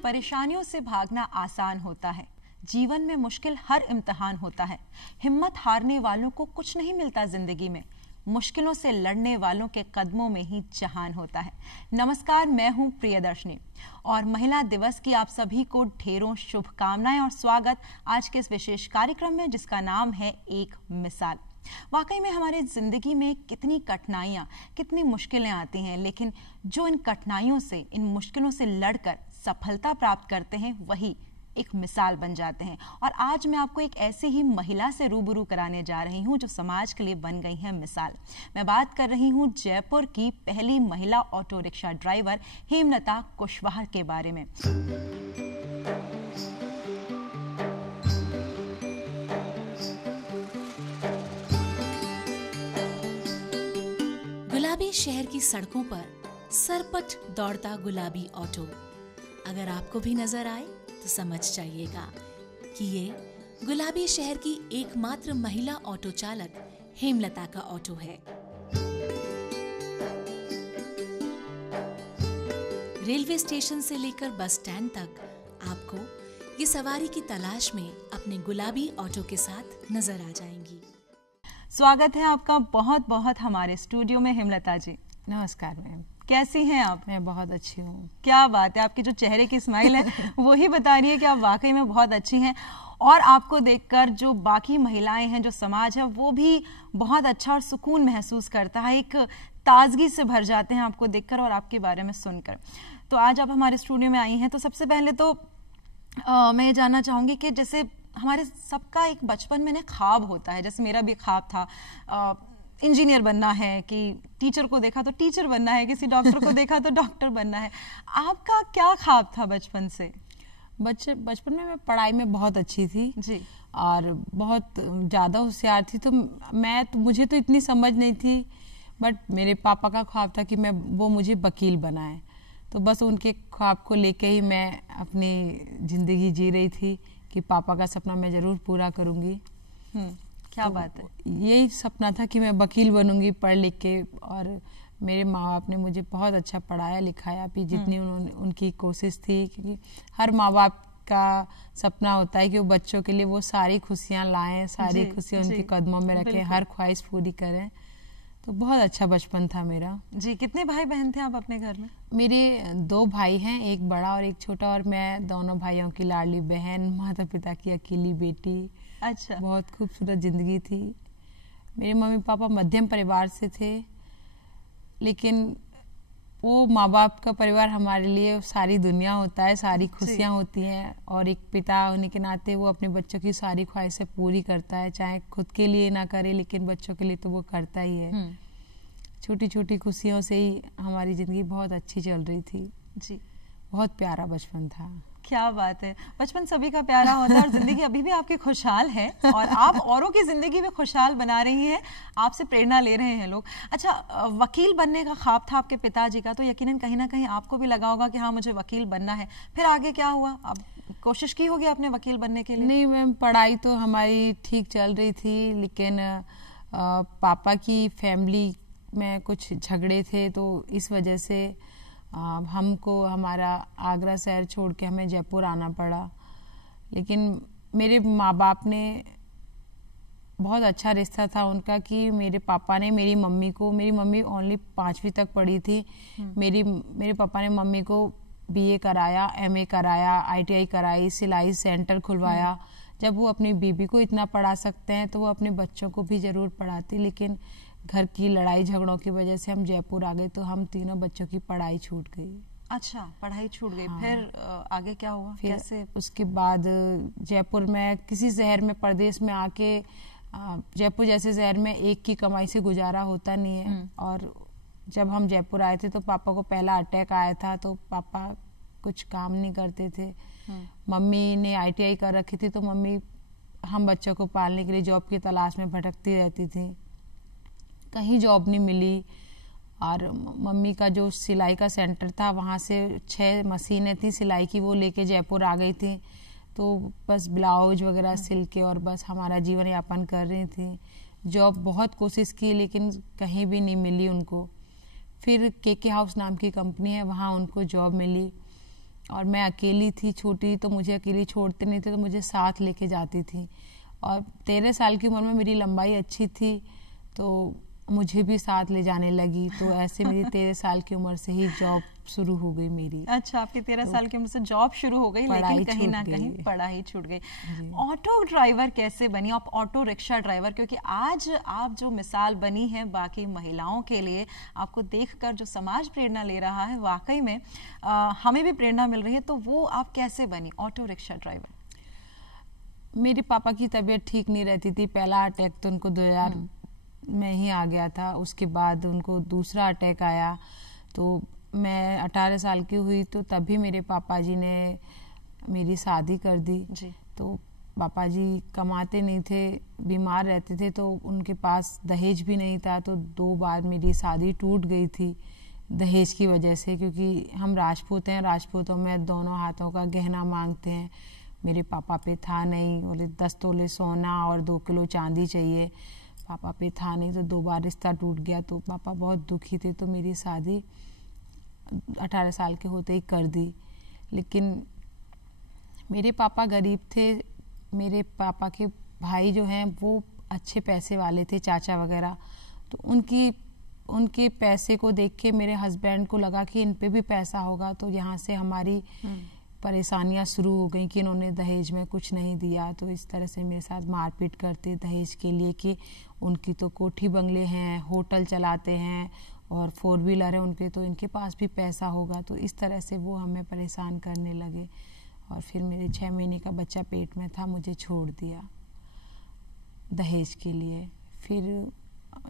परेशानियों से भागना आसान होता है। जीवन में मुश्किल हर इम्तिहान होता है। हिम्मत हारने वालों को कुछ नहीं मिलता जिंदगी में। मुश्किलों से लड़ने वालों के कदमों में ही जहान होता है। नमस्कार, मैं हूं प्रियदर्शनी और महिला दिवस की आप सभी को ढेरों शुभकामनाएं और स्वागत आज के इस विशेष कार्यक्रम में, जिसका नाम है एक मिसाल। वाकई में हमारे जिंदगी में कितनी कठिनाइयां, कितनी मुश्किलें आती हैं, लेकिन जो इन कठिनाइयों से, इन मुश्किलों से लड़कर सफलता प्राप्त करते हैं, वही एक मिसाल बन जाते हैं। और आज मैं आपको एक ऐसी ही महिला से रूबरू कराने जा रही हूं जो समाज के लिए बन गई है मिसाल। मैं बात कर रही हूं जयपुर की पहली महिला auto rickshaw driver Hemlata Kushwaha के बारे में। गुलाबी शहर की सड़कों पर सरपट दौड़ता गुलाबी ऑटो अगर आपको भी नजर आए तो समझ जाइएगा कि ये गुलाबी शहर की एकमात्र महिला ऑटो चालक हेमलता का ऑटो है। रेलवे स्टेशन से लेकर बस स्टैंड तक आपको ये सवारी की तलाश में अपने गुलाबी ऑटो के साथ नजर आ जाएंगी। स्वागत है आपका बहुत बहुत हमारे स्टूडियो में हेमलता जी। नमस्कार मैम, कैसी हैं आप? मैं बहुत अच्छी हूँ। क्या बात है, आपकी जो चेहरे की स्माइल है वो ही बता रही है कि आप वाकई में बहुत अच्छी हैं। और आपको देखकर जो बाकी महिलाएं हैं, जो समाज है, वो भी बहुत अच्छा और सुकून महसूस करता है। एक ताजगी से भर जाते हैं आपको देखकर और आपके बारे में सुनकर। तो आज आप हमारे स्टूडियो में आई हैं, तो सबसे पहले तो मैं ये जानना चाहूँगी कि जैसे हमारे सबका एक बचपन में ना ख्वाब होता है, जैसे मेरा भी ख्वाब था इंजीनियर बनना है, कि टीचर को देखा तो टीचर बनना है, किसी डॉक्टर को देखा तो डॉक्टर बनना है। आपका क्या ख्वाब था बचपन से? बचपन में मैं पढ़ाई में बहुत अच्छी थी जी, और बहुत ज़्यादा होशियार थी। तो मुझे तो इतनी समझ नहीं थी, बट मेरे पापा का ख्वाब था कि वो मुझे वकील बनाए। तो बस उनके ख्वाब को लेके ही मैं अपनी ज़िंदगी जी रही थी कि पापा का सपना मैं ज़रूर पूरा करूँगी। क्या बात है। यही सपना था कि मैं वकील बनूंगी पढ़ लिख के। और मेरे माँ बाप ने मुझे बहुत अच्छा पढ़ाया लिखाया भी, जितनी उनकी कोशिश थी, क्योंकि हर माँ बाप का सपना होता है कि वो बच्चों के लिए वो सारी खुशियाँ लाएं, सारी खुशियाँ उनके कदमों में रखें, हर ख्वाहिश पूरी करें। तो बहुत अच्छा बचपन था मेरा। जी, कितने भाई बहन थे आप अपने घर में? मेरे 2 भाई हैं, एक बड़ा और एक छोटा, और मैं दोनों भाइयों की लाडली बहन, माता पिता की अकेली बेटी। अच्छा, बहुत खूबसूरत जिंदगी थी। मेरे मम्मी पापा मध्यम परिवार से थे, लेकिन वो माँ बाप का परिवार हमारे लिए सारी दुनिया होता है, सारी खुशियाँ होती हैं। और एक पिता होने के नाते वो अपने बच्चों की सारी ख्वाहिशें पूरी करता है, चाहे खुद के लिए ना करे, लेकिन बच्चों के लिए तो वो करता ही है। छोटी छोटी खुशियों से ही हमारी ज़िंदगी बहुत अच्छी चल रही थी। जी, बहुत प्यारा बचपन था। क्या बात है। बचपन सभी का प्यारा होता है और जिंदगी अभी भी आपकी खुशहाल है और आप औरों की जिंदगी में खुशहाल बना रही हैं, आपसे प्रेरणा ले रहे हैं लोग। अच्छा, वकील बनने का ख्वाब था आपके पिताजी का, तो यकीनन कहीं ना कहीं आपको भी लगा होगा कि हाँ मुझे वकील बनना है। फिर आगे क्या हुआ? अब कोशिश की होगी आपने वकील बनने के लिए? नहीं मैम, पढ़ाई तो हमारी ठीक चल रही थी, लेकिन पापा की फैमिली में कुछ झगड़े थे, तो इस वजह से हमको हमारा आगरा शहर छोड़ के हमें जयपुर आना पड़ा। लेकिन मेरे माँ बाप ने, बहुत अच्छा रिश्ता था उनका, कि मेरे पापा ने मेरी मम्मी ओनली 5वीं तक पढ़ी थी। मेरे पापा ने मम्मी को BA कराया, MA कराया, ITI कराई, सिलाई सेंटर खुलवाया। जब वो अपनी बीबी को इतना पढ़ा सकते हैं तो वो अपने बच्चों को भी ज़रूर पढ़ाती, लेकिन घर की लड़ाई झगड़ों की वजह से हम जयपुर आ गए, तो हम तीनों बच्चों की पढ़ाई छूट गई। अच्छा, पढ़ाई छूट गई। हाँ। फिर आगे क्या हुआ? फिर कैसे? उसके बाद जयपुर में किसी शहर में, प्रदेश में आके, जयपुर जैसे शहर में एक की कमाई से गुजारा होता नहीं है। और जब हम जयपुर आए थे तो पापा को पहला अटैक आया था, तो पापा कुछ काम नहीं करते थे। मम्मी ने ITI कर रखी थी, तो मम्मी हम बच्चों को पालने के लिए जॉब की तलाश में भटकती रहती थी। कहीं जॉब नहीं मिली। और मम्मी का जो सिलाई का सेंटर था, वहाँ से 6 मशीनें थी सिलाई की, वो लेके जयपुर आ गई थी। तो बस ब्लाउज वगैरह सिल के और बस हमारा जीवन यापन कर रही थी। जॉब बहुत कोशिश की, लेकिन कहीं भी नहीं मिली उनको। फिर KK हाउस नाम की कंपनी है, वहाँ उनको जॉब मिली। और मैं अकेली थी छोटी, तो मुझे अकेली छोड़ते नहीं थे, तो मुझे साथ लेके जाती थी। और 13 साल की उम्र में मेरी लंबाई अच्छी थी तो मुझे भी साथ ले जाने लगी। तो ऐसे मेरी 13 साल की उम्र से ही जॉब शुरू हो गई मेरी। अच्छा, आपकी 13 साल की उम्र से जॉब शुरू हो गई, लेकिन कहीं ना कहीं पढ़ाई छूट गई। ऑटो ड्राइवर कैसे बनी आप, ऑटो रिक्शा ड्राइवर? क्योंकि आज आप जो मिसाल बनी है बाकी महिलाओं के लिए, आपको देखकर जो समाज प्रेरणा ले रहा है, वाकई में हमें भी प्रेरणा मिल रही है। तो वो आप कैसे बनी ऑटो रिक्शा ड्राइवर? मेरे पापा की तबीयत ठीक नहीं रहती थी। पहला अटैक तो उनको 2000 में ही आ गया था, उसके बाद उनको दूसरा अटैक आया। तो मैं 18 साल की हुई तो तभी मेरे पापा जी ने मेरी शादी कर दी जी। तो पापा जी कमाते नहीं थे, बीमार रहते थे, तो उनके पास दहेज भी नहीं था। तो 2 बार मेरी शादी टूट गई थी दहेज की वजह से, क्योंकि हम राजपूत हैं, राजपूतों में दोनों हाथों का गहना मांगते हैं। मेरे पापा पे था नहीं, बोले 10 तोले सोना और 2 किलो चांदी चाहिए। पापा पे था नहीं, तो 2 बार रिश्ता टूट गया। तो पापा बहुत दुखी थे, तो मेरी शादी 18 साल के होते ही कर दी। लेकिन मेरे पापा गरीब थे। मेरे पापा के भाई जो हैं वो अच्छे पैसे वाले थे, चाचा वगैरह। तो उनके पैसे को देख के मेरे हस्बैंड को लगा कि इन पे भी पैसा होगा। तो यहाँ से हमारी परेशानियाँ शुरू हो गई कि इन्होंने दहेज में कुछ नहीं दिया। तो इस तरह से मेरे साथ मारपीट करते दहेज के लिए कि उनकी तो कोठी बंगले हैं, होटल चलाते हैं और 4 व्हीलर है उनके, तो इनके पास भी पैसा होगा। तो इस तरह से वो हमें परेशान करने लगे। और फिर मेरे 6 महीने का बच्चा पेट में था, मुझे छोड़ दिया दहेज के लिए। फिर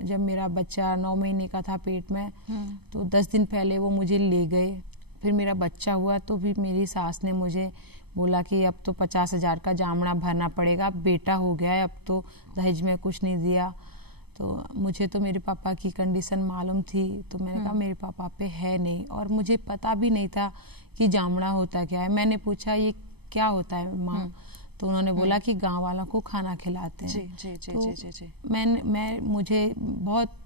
जब मेरा बच्चा 9 महीने का था पेट में, तो 10 दिन पहले वो मुझे ले गए। फिर मेरा बच्चा हुआ तो भी मेरी सास ने मुझे बोला कि अब तो 50,000 का जामना भरना पड़ेगा, अब बेटा हो गया है, अब तो दहेज में कुछ नहीं दिया। तो मुझे तो मेरे पापा की कंडीशन मालूम थी, तो मैंने कहा मेरे पापा पे है नहीं, और मुझे पता भी नहीं था कि जामना होता क्या है। मैंने पूछा ये क्या होता है माँ? तो उन्होंने बोला कि गांव वालों को खाना खिलाते हैं। जी जी जी तो जी जी जी। मुझे बहुत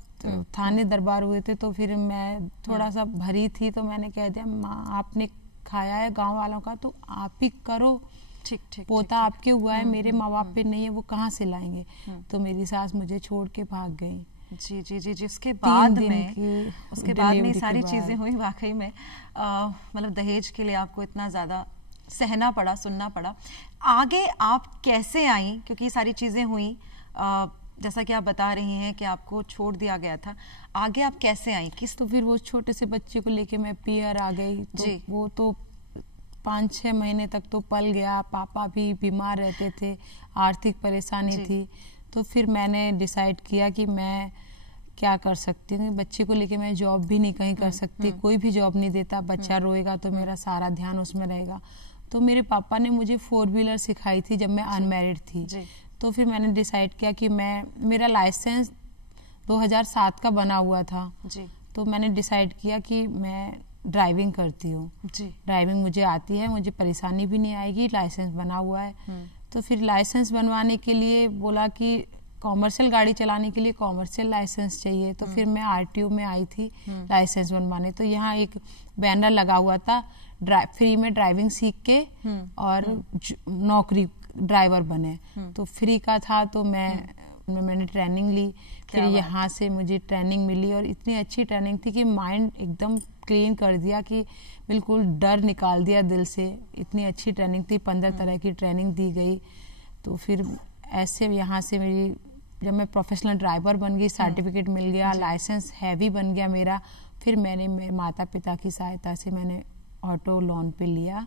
थाने दरबार हुए थे, तो फिर मैं थोड़ा सा भरी थी, तो मैंने कह दिया माँ आपने खाया है गांव वालों का तो आप ही करो, ठीक ठीक, पोता आपके हुआ है, मेरे माँ बाप पे नहीं है, वो कहाँ से लाएंगे? तो मेरी सास मुझे छोड़ के भाग गई। जी जी जी जी। उसके बाद में सारी चीजें हुई वाकई में, मतलब दहेज के लिए आपको इतना ज्यादा सहना पड़ा, सुनना पड़ा। आगे आप कैसे आई? क्योंकि सारी चीजें हुई, जैसा कि आप बता रही हैं कि आपको छोड़ दिया गया था, आगे आप कैसे आई? तो फिर वो छोटे से बच्चे को लेके मैं पियर आ गई। तो वो तो 5-6 महीने तक तो पल गया। पापा भी बीमार रहते थे, आर्थिक परेशानी थी। तो फिर मैंने डिसाइड किया कि मैं क्या कर सकती हूँ, बच्चे को लेके मैं जॉब भी नहीं कहीं कर सकती, कोई भी जॉब नहीं देता, बच्चा रोएगा तो मेरा सारा ध्यान उसमें रहेगा। तो मेरे पापा ने मुझे 4 व्हीलर सिखाई थी जब मैं अनमैरिड थी। तो फिर मैंने डिसाइड किया कि मेरा लाइसेंस 2007 का बना हुआ था जी। तो मैंने डिसाइड किया कि मैं ड्राइविंग करती हूँ, ड्राइविंग मुझे आती है, मुझे परेशानी भी नहीं आएगी, लाइसेंस बना हुआ है। तो फिर लाइसेंस बनवाने के लिए बोला कि कॉमर्शियल गाड़ी चलाने के लिए कॉमर्शियल लाइसेंस चाहिए। तो फिर मैं आरटीओ में आई थी लाइसेंस बनवाने। तो यहाँ एक बैनर लगा हुआ था, फ्री में ड्राइविंग सीख के और नौकरी ड्राइवर बने। तो फ्री का था, तो मैंने ट्रेनिंग ली। फिर यहाँ से मुझे ट्रेनिंग मिली और इतनी अच्छी ट्रेनिंग थी कि माइंड एकदम क्लीन कर दिया, कि बिल्कुल डर निकाल दिया दिल से। इतनी अच्छी ट्रेनिंग थी, 15 तरह की ट्रेनिंग दी गई। तो फिर ऐसे यहाँ से जब मैं प्रोफेशनल ड्राइवर बन गई, सर्टिफिकेट मिल गया, लाइसेंस हैवी बन गया मेरा। फिर मैंने मेरे माता पिता की सहायता से मैंने ऑटो लोन पे लिया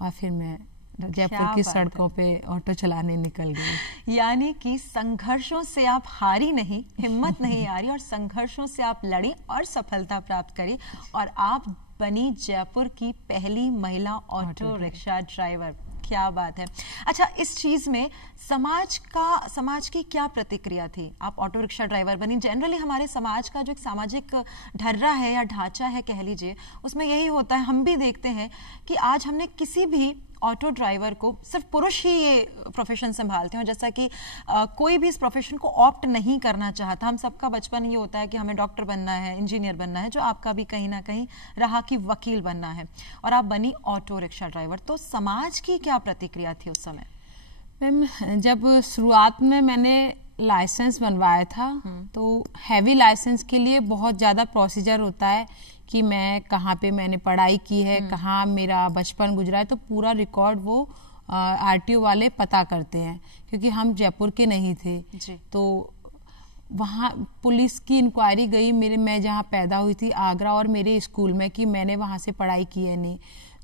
और फिर मैं जयपुर की सड़कों पे ऑटो चलाने निकल गई। यानी कि संघर्षों से आप हारी नहीं, हिम्मत नहीं हारी, और संघर्षों से आप लड़ी और सफलता प्राप्त करी, और आप बनी जयपुर की पहली महिला ऑटो रिक्शा ड्राइवर। क्या बात है। अच्छा, इस चीज में समाज की क्या प्रतिक्रिया थी? आप ऑटो रिक्शा ड्राइवर बनी। जनरली हमारे समाज का जो एक सामाजिक ढर्रा है या ढांचा है कह लीजिए, उसमें यही होता है, हम भी देखते हैं कि आज हमने किसी भी ऑटो ड्राइवर को सिर्फ पुरुष ही ये प्रोफेशन संभालते हो, जैसा कि कोई भी इस प्रोफेशन को ऑप्ट नहीं करना चाहता। हम सबका बचपन ये होता है कि हमें डॉक्टर बनना है, इंजीनियर बनना है, जो आपका भी कहीं ना कहीं रहा कि वकील बनना है, और आप बनी ऑटो रिक्शा ड्राइवर। तो समाज की क्या प्रतिक्रिया थी उस समय? मैम, जब शुरुआत में मैंने लाइसेंस बनवाया था तो हैवी लाइसेंस के लिए बहुत ज़्यादा प्रोसीजर होता है कि मैं कहाँ पे मैंने पढ़ाई की है, कहाँ मेरा बचपन गुजरा है, तो पूरा रिकॉर्ड वो आरटीओ वाले पता करते हैं, क्योंकि हम जयपुर के नहीं थे जी। तो वहाँ पुलिस की इंक्वायरी गई मैं जहाँ पैदा हुई थी आगरा, और मेरे स्कूल में, कि मैंने वहाँ से पढ़ाई की है नहीं।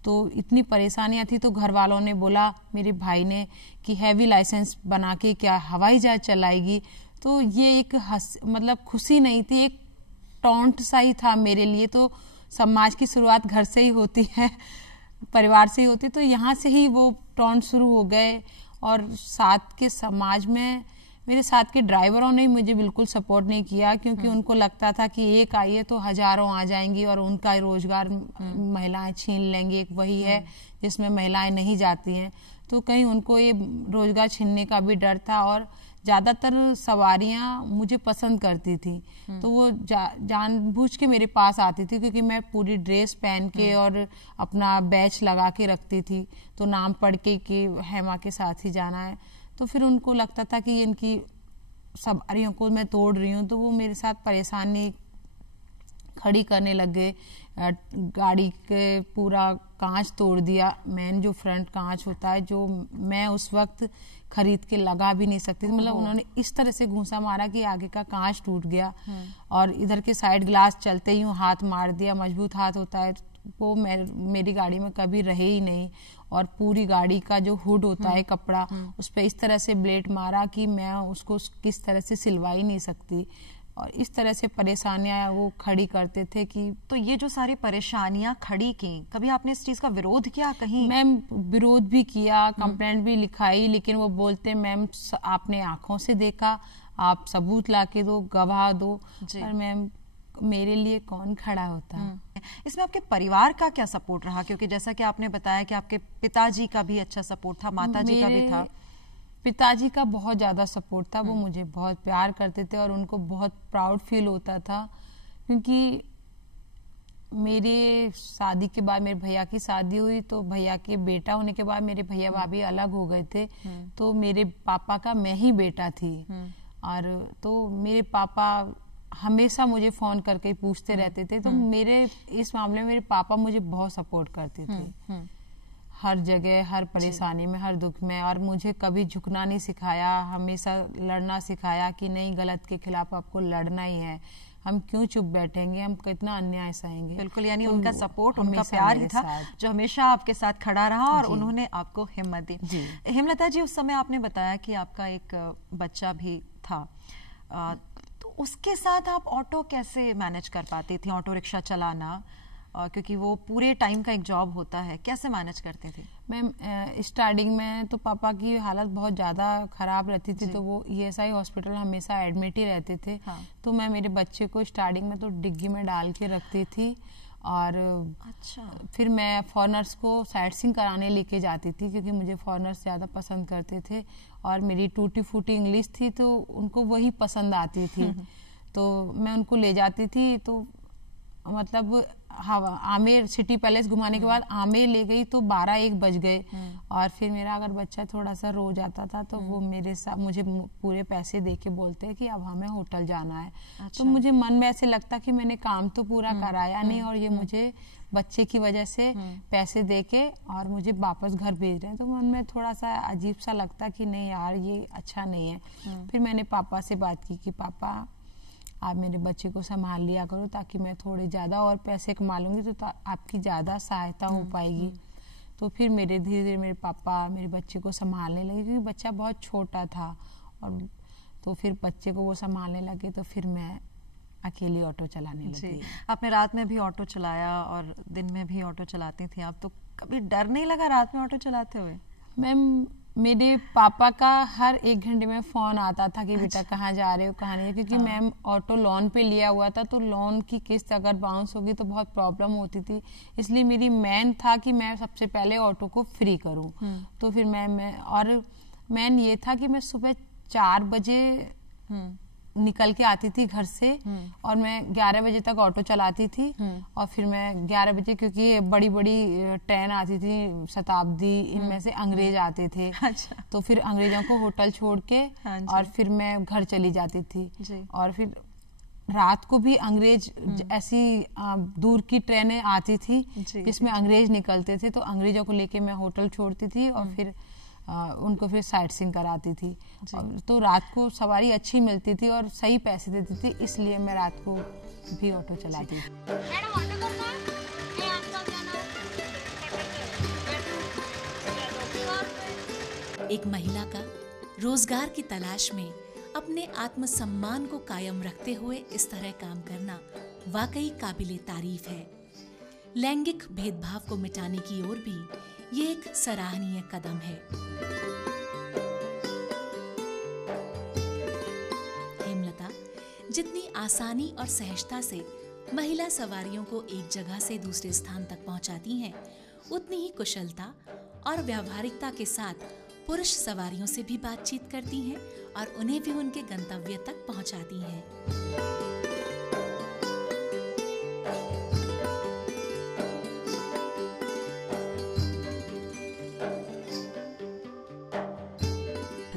तो इतनी परेशानियाँ थी, तो घर वालों ने बोला मेरे भाई ने कि हैवी लाइसेंस बना के क्या हवाई जहाज चलाएगी। तो ये एक मतलब खुशी नहीं थी, एक टॉन्ट सा ही था मेरे लिए। तो समाज की शुरुआत घर से ही होती है, परिवार से ही होती है, तो यहाँ से ही वो टॉन्ट शुरू हो गए। और साथ के समाज में मेरे साथ के ड्राइवरों ने मुझे बिल्कुल सपोर्ट नहीं किया, क्योंकि उनको लगता था कि एक आई है तो हजारों आ जाएंगी और उनका रोजगार महिलाएं छीन लेंगी। एक वही है जिसमें महिलाएं नहीं जाती हैं, तो कहीं उनको ये रोजगार छीनने का भी डर था। और ज़्यादातर सवारियां मुझे पसंद करती थी, तो वो जानबूझ के मेरे पास आती थी, क्योंकि मैं पूरी ड्रेस पहन के और अपना बैच लगा के रखती थी, तो नाम पढ़ के कि हेमा के साथ ही जाना है। तो फिर उनको लगता था कि इनकी सवारियों को मैं तोड़ रही हूँ, तो वो मेरे साथ परेशानी खड़ी करने लग गए। गाड़ी के पूरा कांच तोड़ दिया, मेन जो फ्रंट कांच होता है, जो मैं उस वक्त खरीद के लगा भी नहीं सकती थी। मतलब उन्होंने इस तरह से घूंसा मारा कि आगे का कांच टूट गया, और इधर के साइड ग्लास चलते ही हाथ मार दिया। मजबूत हाथ होता है वो मेरी गाड़ी में कभी रहे ही नहीं। और पूरी गाड़ी का जो हुड होता है कपड़ा, उस पर इस तरह से ब्लेड मारा कि मैं उसको किस तरह से सिलवा ही नहीं सकती। और इस तरह से परेशानियां वो खड़ी करते थे कि तो ये जो सारी परेशानियां खड़ी की, कभी आपने इस चीज का विरोध किया? कहीं मैम विरोध भी किया, कंप्लेंट भी लिखाई, लेकिन वो बोलते मैम आपने आंखों से देखा, आप सबूत लाके दो, गवाह दो। पर मैम मेरे लिए कौन खड़ा होता। इसमें आपके परिवार का क्या सपोर्ट रहा? क्योंकि जैसा कि आपने बताया कि आपके पिताजी का भी अच्छा सपोर्ट था, माताजी का भी था। पिताजी का बहुत ज़्यादा सपोर्ट था, वो मुझे बहुत प्यार करते थे और उनको बहुत प्राउड फील होता था, क्योंकि मेरे शादी के बाद मेरे भैया की शादी हुई, तो भैया के बेटा होने के बाद मेरे भैया भाभी अलग हो गए थे, तो मेरे पापा का मैं ही बेटा थी। और तो मेरे पापा हमेशा मुझे फोन करके पूछते रहते थे, तो मेरे इस मामले में मेरे पापा मुझे बहुत सपोर्ट करते थे, हर जगह, हर परेशानी में, हर दुख में। और मुझे कभी झुकना नहीं सिखाया, हमेशा लड़ना सिखाया कि नहीं, गलत के खिलाफ आपको लड़ना ही है, हम क्यों चुप बैठेंगे, हम कितना अन्याय सहेंगे। बिल्कुल, यानी उनका सपोर्ट, उनका प्यार ही था जो हमेशा आपके साथ खड़ा रहा, और उन्होंने आपको हिम्मत दी। हेमलता जी, उस समय आपने बताया कि आपका एक बच्चा भी था, तो उसके साथ आप ऑटो कैसे मैनेज कर पाती थी, ऑटो रिक्शा चलाना, क्योंकि वो पूरे टाइम का एक जॉब होता है, कैसे मैनेज करते थे? मैम स्टार्टिंग में तो पापा की हालत बहुत ज़्यादा ख़राब रहती थी, तो वो ESI हॉस्पिटल हमेशा एडमिट ही रहते थे। तो मैं मेरे बच्चे को स्टार्टिंग में तो डिग्गी में डाल के रखती थी, और अच्छा, फिर मैं फॉरेनर्स को साइट सीइंग कराने लेके जाती थी, क्योंकि मुझे फॉरेनर्स ज़्यादा पसंद करते थे, और मेरी टूटी फूटी इंग्लिश थी तो उनको वही पसंद आती थी। तो मैं उनको ले जाती थी, तो मतलब आमेर सिटी पैलेस घुमाने के बाद आमेर ले गई तो 12-1 बज गए। और फिर मेरा अगर बच्चा थोड़ा सा रो जाता था तो वो मेरे साथ मुझे पूरे पैसे दे के बोलते कि अब हमें होटल जाना है। अच्छा। तो मुझे मन में ऐसे लगता कि मैंने काम तो पूरा कराया नहीं, और ये मुझे बच्चे की वजह से पैसे दे के और मुझे वापस घर भेज रहे हैं, तो मन में थोड़ा सा अजीब सा लगता कि नहीं यार, ये अच्छा नहीं है। फिर मैंने पापा से बात की कि पापा आप मेरे बच्चे को संभाल लिया करो, ताकि मैं थोड़े ज़्यादा और पैसे कमा लूँगी तो आपकी ज़्यादा सहायता हो पाएगी। तो फिर धीरे धीरे मेरे पापा मेरे बच्चे को संभालने लगे, क्योंकि बच्चा बहुत छोटा था, और तो फिर बच्चे को वो संभालने लगे, तो फिर मैं अकेली ऑटो चलाने लगी। आपने रात में भी ऑटो चलाया और दिन में भी ऑटो चलाती थी आप, तो कभी डर नहीं लगा रात में ऑटो चलाते हुए? मैम मेरे पापा का हर 1 घंटे में फ़ोन आता था कि बेटा कहाँ जा रहे हो, कहाँ नहीं, क्योंकि मैम ऑटो लोन पे लिया हुआ था, तो लोन की किस्त अगर बाउंस होगी तो बहुत प्रॉब्लम होती थी। इसलिए मेरी मेन था कि मैं सबसे पहले ऑटो को फ्री करूं। तो फिर मैं और मेन ये था कि मैं सुबह 4 बजे निकल के आती थी घर से और मैं 11 बजे तक ऑटो चलाती थी। और फिर मैं 11 बजे, क्योंकि बड़ी बड़ी ट्रेन आती थी, शताब्दी, इनमें से अंग्रेज आते थे। अच्छा। तो फिर अंग्रेजों को होटल छोड़ के और फिर मैं घर चली जाती थी। और फिर रात को भी अंग्रेज ऐसी दूर की ट्रेनें आती थी जिसमें अंग्रेज निकलते थे, तो अंग्रेजों को लेके मैं होटल छोड़ती थी और फिर उनको फिर साइट सीइंग कराती थी। तो रात को सवारी अच्छी मिलती थी और सही पैसे देती थी, इसलिए मैं रात को भी ऑटो चलाती थी। एक महिला का रोजगार की तलाश में अपने आत्मसम्मान को कायम रखते हुए इस तरह काम करना वाकई काबिले तारीफ है। लैंगिक भेदभाव को मिटाने की ओर भी ये एक सराहनीय कदम है। हेमलता जितनी आसानी और सहजता से महिला सवारियों को एक जगह से दूसरे स्थान तक पहुंचाती हैं, उतनी ही कुशलता और व्यावहारिकता के साथ पुरुष सवारियों से भी बातचीत करती हैं और उन्हें भी उनके गंतव्य तक पहुंचाती हैं।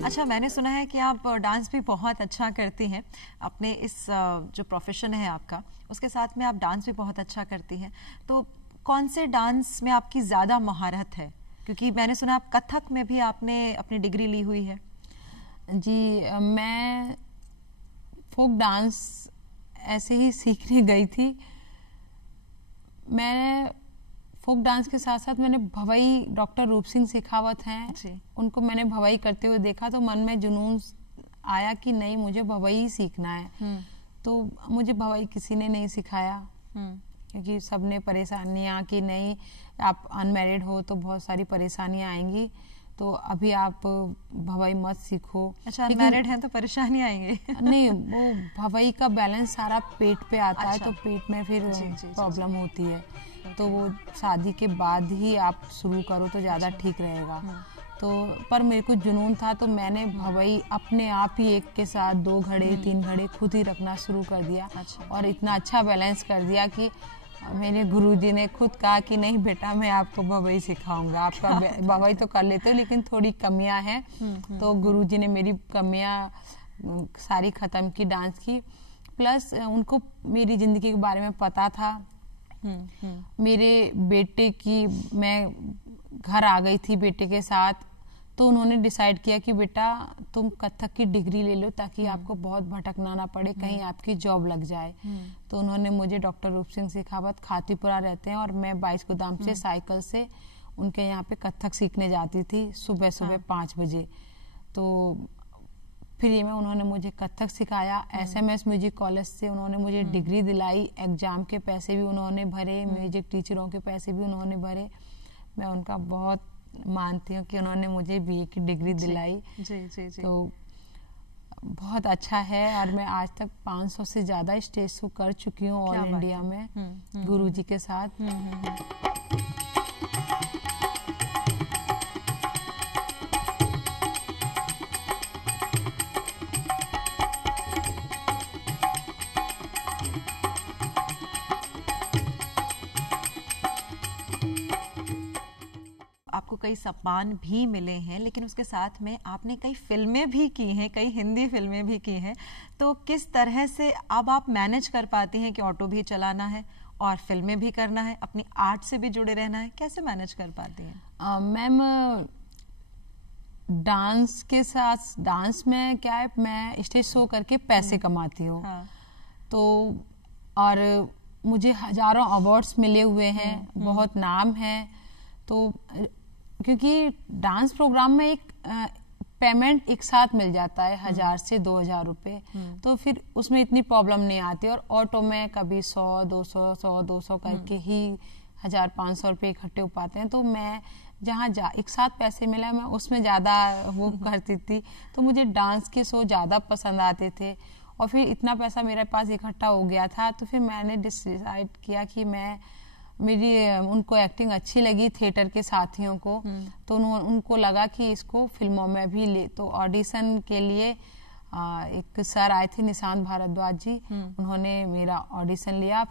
अच्छा, मैंने सुना है कि आप डांस भी बहुत अच्छा करती हैं। अपने इस जो प्रोफेशन है आपका, उसके साथ में आप डांस भी बहुत अच्छा करती हैं। तो कौन से डांस में आपकी ज़्यादा महारत है? क्योंकि मैंने सुना आप कथक में भी आपने अपनी डिग्री ली हुई है। जी, मैं फोक डांस ऐसे ही सीखने गई थी। मैं फोक डांस के साथ साथ मैंने भवई, डॉक्टर रूप सिंह शेखावत हैं, उनको मैंने भवई करते हुए देखा, तो मन में जुनून आया कि नहीं, मुझे भवई ही सीखना है। तो मुझे भवई किसी ने नहीं सिखाया, क्योंकि सबने परेशानियाँ कि नहीं, आप अनमैरिड हो तो बहुत सारी परेशानियाँ आएंगी, तो अभी आप भवई मत सीखो। अच्छा, अनमैरिड हैं तो परेशानी आएंगे? नहीं, वो भवई का बैलेंस सारा पेट पे आता है, तो पेट में फिर प्रॉब्लम होती है। तो वो शादी के बाद ही आप शुरू करो तो ज़्यादा ठीक रहेगा। तो पर मेरे को जुनून था, तो मैंने भवई अपने आप ही एक के साथ 2 घड़े 3 घड़े खुद ही रखना शुरू कर दिया। और इतना अच्छा बैलेंस कर दिया कि मेरे गुरुजी ने खुद कहा कि नहीं बेटा, मैं आपको भवई सिखाऊंगा। आपका भवई तो कर लेते हो लेकिन थोड़ी कमियां हैं। तो गुरुजी ने मेरी कमियां सारी ख़त्म की डांस की। प्लस उनको मेरी ज़िंदगी के बारे में पता था। मेरे बेटे की, मैं घर आ गई थी बेटे के साथ, तो उन्होंने डिसाइड किया कि बेटा तुम कथक की डिग्री ले लो, ताकि आपको बहुत भटकना ना पड़े, कहीं आपकी जॉब लग जाए। तो उन्होंने मुझे, डॉक्टर रूप सिंह शेखावत खातीपुरा रहते हैं, और मैं 22 गोदाम से साइकिल से उनके यहाँ पे कथक सीखने जाती थी सुबह सुबह 5 बजे। तो फ्री में उन्होंने मुझे कथक सिखाया। SMS म्यूजिक कॉलेज से उन्होंने मुझे डिग्री दिलाई। एग्जाम के पैसे भी उन्होंने भरे, म्यूजिक टीचरों के पैसे भी उन्होंने भरे। मैं उनका बहुत मानती हूँ कि उन्होंने मुझे BA की डिग्री दिलाई। जी। तो बहुत अच्छा है, और मैं आज तक 500 से ज़्यादा स्टेज शो कर चुकी हूँ ऑल इंडिया में गुरुजी के साथ। आपको कई सम्मान भी मिले हैं, लेकिन उसके साथ में आपने कई फिल्में भी की हैं, कई हिंदी फिल्में भी की हैं। तो किस तरह से अब आप मैनेज कर पाती हैं कि ऑटो भी चलाना है और फिल्में भी करना है, अपनी आर्ट से भी जुड़े रहना है? कैसे मैनेज कर पाती हैं? मैम, डांस के साथ, डांस में क्या है, मैं स्टेज शो करके पैसे कमाती हूँ। तो और मुझे हजारों अवार्ड्स मिले हुए हैं, बहुत नाम है। तो क्योंकि डांस प्रोग्राम में एक पेमेंट एक साथ मिल जाता है 1000 से 2000 रुपये, तो फिर उसमें इतनी प्रॉब्लम नहीं आती। और ऑटो में कभी 100 200 100 200 करके ही 1,500 रुपये इकट्ठे हो पाते हैं, तो मैं जहाँ एक साथ पैसे मिला मैं उसमें ज़्यादा वो करती थी। तो मुझे डांस के शो ज़्यादा पसंद आते थे, और फिर इतना पैसा मेरे पास इकट्ठा हो गया था, तो फिर मैंने डिसाइड किया कि उनको एक्टिंग अच्छी लगी थिएटर के साथियों को, तो उनको लगा कि इसको फिल्मों में भी ले। तो ऑडिशन के लिए एक सर आए थे, निशांत भारद्वाज जी, उन्होंने मेरा ऑडिशन लिया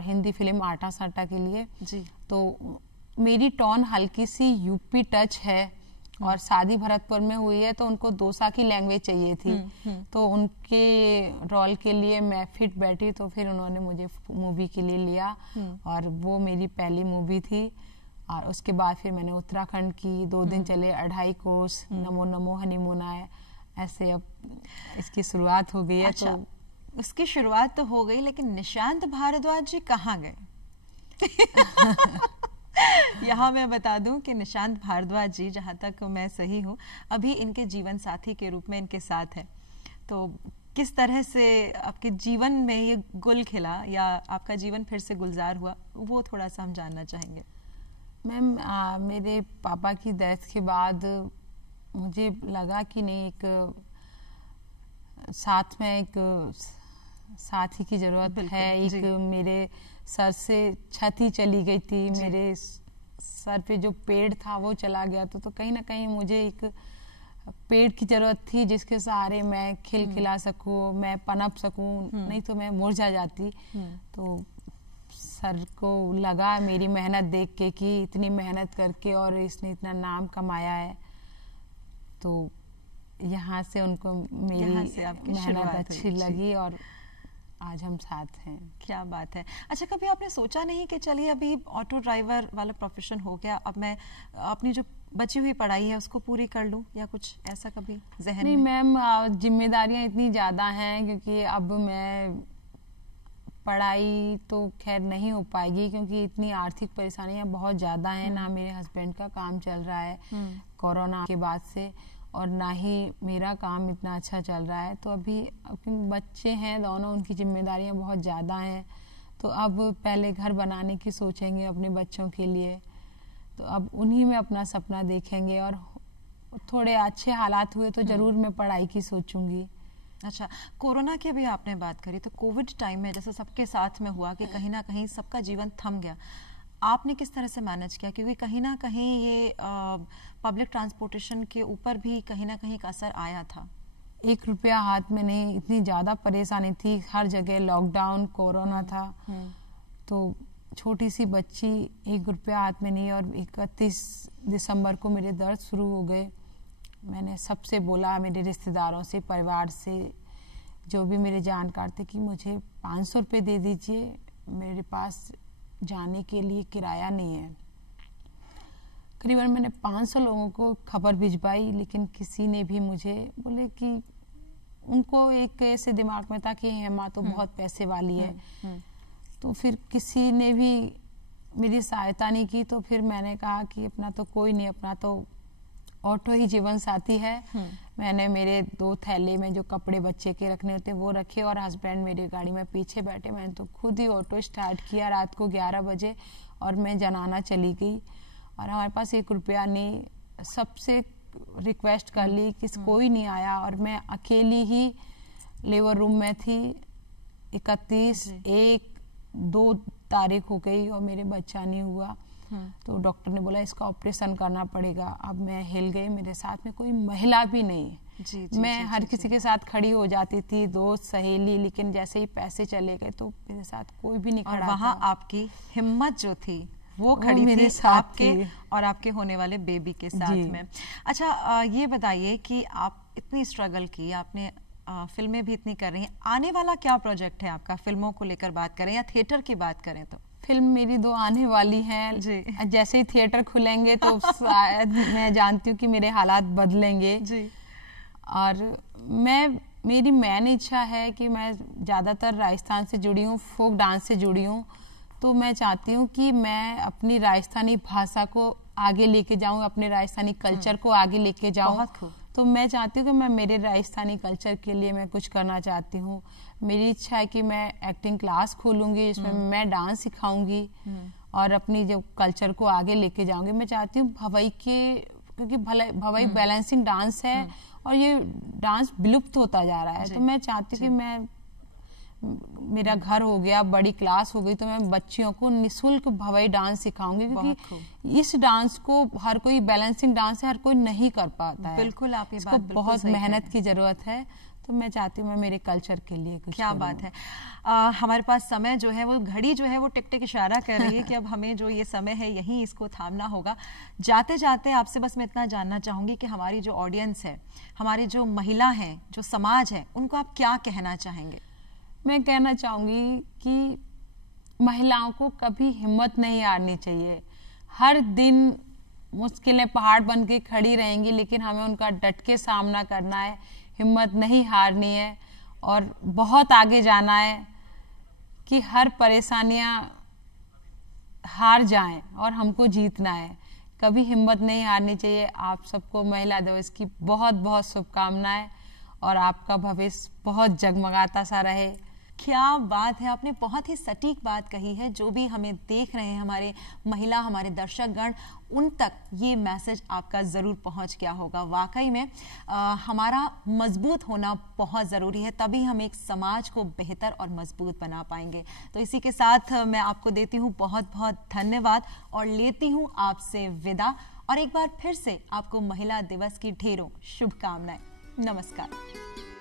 हिंदी फिल्म आटा साटा के लिए जी। तो मेरी टोन हल्की सी यूपी टच है, और शादी भरतपुर में हुई है, तो उनको दोसा की लैंग्वेज चाहिए थी। तो उनके रोल के लिए मैं फिट बैठी, तो फिर उन्होंने मुझे मूवी के लिए लिया, और वो मेरी पहली मूवी थी। और उसके बाद फिर मैंने उत्तराखंड की 2 दिन चले 2.5 कोर्स, नमो नमो हनीमून आए, ऐसे अब इसकी शुरुआत हो गई है। अच्छा, तो उसकी शुरुआत तो हो गई, लेकिन निशांत भारद्वाज जी कहाँ गए? यहाँ मैं बता दूं कि निशांत भारद्वाज जी, जहाँ तक मैं सही हूँ, अभी इनके जीवन साथी के रूप में इनके साथ है। तो किस तरह से आपके जीवन में ये गुल खिला, या आपका जीवन फिर से गुलजार हुआ, वो थोड़ा सा हम जानना चाहेंगे। मैम, मेरे पापा की डेथ के बाद मुझे लगा कि नहीं, एक साथ में एक साथी की जरूरत है। एक मेरे सर से छत ही चली गई थी, मेरे सर पे जो पेड़ था वो चला गया, तो कहीं ना कहीं मुझे एक पेड़ की जरूरत थी जिसके सहारे मैं खिलखिला सकूं, मैं पनप सकूं, नहीं तो मैं मुरझा जाती। तो सर को लगा मेरी मेहनत देख के कि इतनी मेहनत करके और इसने इतना नाम कमाया है, तो यहाँ से उनको मेरी मेहनत अच्छी लगी, और आज हम साथ हैं। क्या बात है। अच्छा, कभी आपने सोचा नहीं कि चलिए अभी ऑटो ड्राइवर वाला प्रोफेशन हो गया, अब मैं अपनी जो बची हुई पढ़ाई है उसको पूरी कर लूं, या कुछ ऐसा कभी ज़हन में? नहीं मैम, जिम्मेदारियां इतनी ज़्यादा हैं, क्योंकि अब मैं पढ़ाई तो खैर नहीं हो पाएगी, क्योंकि इतनी आर्थिक परेशानियां बहुत ज़्यादा हैं। ना मेरे हस्बैंड का काम चल रहा है कोरोना के बाद से, और ना ही मेरा काम इतना अच्छा चल रहा है। तो अभी बच्चे हैं दोनों, उनकी जिम्मेदारियां बहुत ज़्यादा हैं। तो अब पहले घर बनाने की सोचेंगे अपने बच्चों के लिए, तो अब उन्हीं में अपना सपना देखेंगे, और थोड़े अच्छे हालात हुए तो ज़रूर मैं पढ़ाई की सोचूंगी। अच्छा, कोरोना की भी आपने बात करी, तो कोविड टाइम में जैसे सबके साथ में हुआ कि कहीं ना कहीं सबका जीवन थम गया, आपने किस तरह से मैनेज किया? क्योंकि कहीं ना कहीं ये पब्लिक ट्रांसपोर्टेशन के ऊपर भी कहीं ना कहीं का असर आया था। 1 रुपया हाथ में नहीं, इतनी ज़्यादा परेशानी थी, हर जगह लॉकडाउन, कोरोना था। तो छोटी सी बच्ची, 1 रुपया हाथ में नहीं, और 31 दिसंबर को मेरे दर्द शुरू हो गए। मैंने सबसे बोला, मेरे रिश्तेदारों से, परिवार से, जो भी मेरे जानकार थे, कि मुझे 500 रुपये दे दीजिए, मेरे पास जाने के लिए किराया नहीं है। करीबन मैंने 500 लोगों को खबर भिजवाई, लेकिन किसी ने भी मुझे बोले कि उनको एक ऐसे दिमाग में था कि हेमा तो बहुत पैसे वाली है, तो फिर किसी ने भी मेरी सहायता नहीं की। तो फिर मैंने कहा कि अपना तो कोई नहीं, अपना तो ऑटो ही जीवन साथी है। मैंने मेरे 2 थैले में जो कपड़े बच्चे के रखने होते वो रखे, और हस्बैंड मेरी गाड़ी में पीछे बैठे। मैंने तो खुद ही ऑटो स्टार्ट किया रात को 11 बजे, और मैं जनाना चली गई। और हमारे पास 1 रुपया नहीं, सबसे रिक्वेस्ट कर ली कि कोई नहीं आया, और मैं अकेली ही लेबर रूम में थी। 31, 1, 2 तारीख हो गई और मेरे बच्चा नहीं हुआ। तो डॉक्टर ने बोला इसका ऑपरेशन करना पड़ेगा। अब मैं हिल गई, मेरे साथ में कोई महिला भी नहीं। मैं हर किसी के साथ खड़ी हो जाती थी, दोस्त, सहेली, लेकिन जैसे ही पैसे चले गए तो मेरे साथ कोई भी नहीं खड़ा। वहाँ आपकी हिम्मत जो थी वो खड़ी थी आपके और आपके होने वाले बेबी के साथ में। अच्छा, ये बताइए कि आप इतनी स्ट्रगल की, आपने फिल्में भी इतनी कर रही हैं, आने वाला क्या प्रोजेक्ट है आपका? फिल्मों को लेकर बात करें या थिएटर की बात करें? तो फिल्म मेरी 2 आने वाली हैं जी। जैसे ही थिएटर खुलेंगे तो शायद मैं जानती हूँ कि मेरे हालात बदलेंगे जी। और मेरी मेन इच्छा है कि मैं ज़्यादातर राजस्थान से जुड़ी हूँ, फोक डांस से जुड़ी हूँ, तो मैं चाहती हूँ कि मैं अपनी राजस्थानी भाषा को आगे लेके जाऊँ, अपने राजस्थानी कल्चर को आगे लेके जाऊँ। तो मैं चाहती हूँ कि मैं मेरे राजस्थानी कल्चर के लिए मैं कुछ करना चाहती हूँ। मेरी इच्छा है कि मैं एक्टिंग क्लास खोलूँगी जिसमें मैं डांस सिखाऊंगी, और अपनी जो कल्चर को आगे लेके जाऊंगी। मैं चाहती हूँ भवई के, क्योंकि भवई बैलेंसिंग डांस है और ये डांस विलुप्त होता जा रहा है, तो मैं चाहती हूँ कि मेरा घर हो गया, बड़ी क्लास हो गई, तो मैं बच्चियों को निःशुल्क भवई डांस सिखाऊंगी, क्योंकि इस डांस को हर कोई, बैलेंसिंग डांस है, हर कोई नहीं कर पाता है। बिल्कुल, आप ये बात बहुत मेहनत की जरूरत है, तो मैं चाहती हूँ मैं मेरे कल्चर के लिए कुछ क्या बात है। हमारे पास समय जो है वो, घड़ी जो है वो टिक टिक इशारा कर रही है कि अब हमें जो ये समय है यहीं इसको थामना होगा। जाते जाते आपसे बस मैं इतना जानना चाहूंगी कि हमारी जो ऑडियंस है, हमारी जो महिला है, जो समाज है, उनको आप क्या कहना चाहेंगे? मैं कहना चाहूंगी कि महिलाओं को कभी हिम्मत नहीं हारनी चाहिए। हर दिन मुश्किलें पहाड़ बन के खड़ी रहेंगी, लेकिन हमें उनका डट के सामना करना है, हिम्मत नहीं हारनी है और बहुत आगे जाना है कि हर परेशानियां हार जाएं और हमको जीतना है। कभी हिम्मत नहीं हारनी चाहिए। आप सबको महिला दिवस की बहुत बहुत शुभकामनाएं और आपका भविष्य बहुत जगमगाता सा रहे। क्या बात है, आपने बहुत ही सटीक बात कही है। जो भी हमें देख रहे हैं, हमारे महिला, हमारे दर्शकगण, उन तक ये मैसेज आपका ज़रूर पहुंच गया होगा। वाकई में हमारा मजबूत होना बहुत ज़रूरी है, तभी हम एक समाज को बेहतर और मजबूत बना पाएंगे। तो इसी के साथ मैं आपको देती हूँ बहुत बहुत धन्यवाद और लेती हूँ आपसे विदा, और एक बार फिर से आपको महिला दिवस की ढेरों शुभकामनाएं। नमस्कार।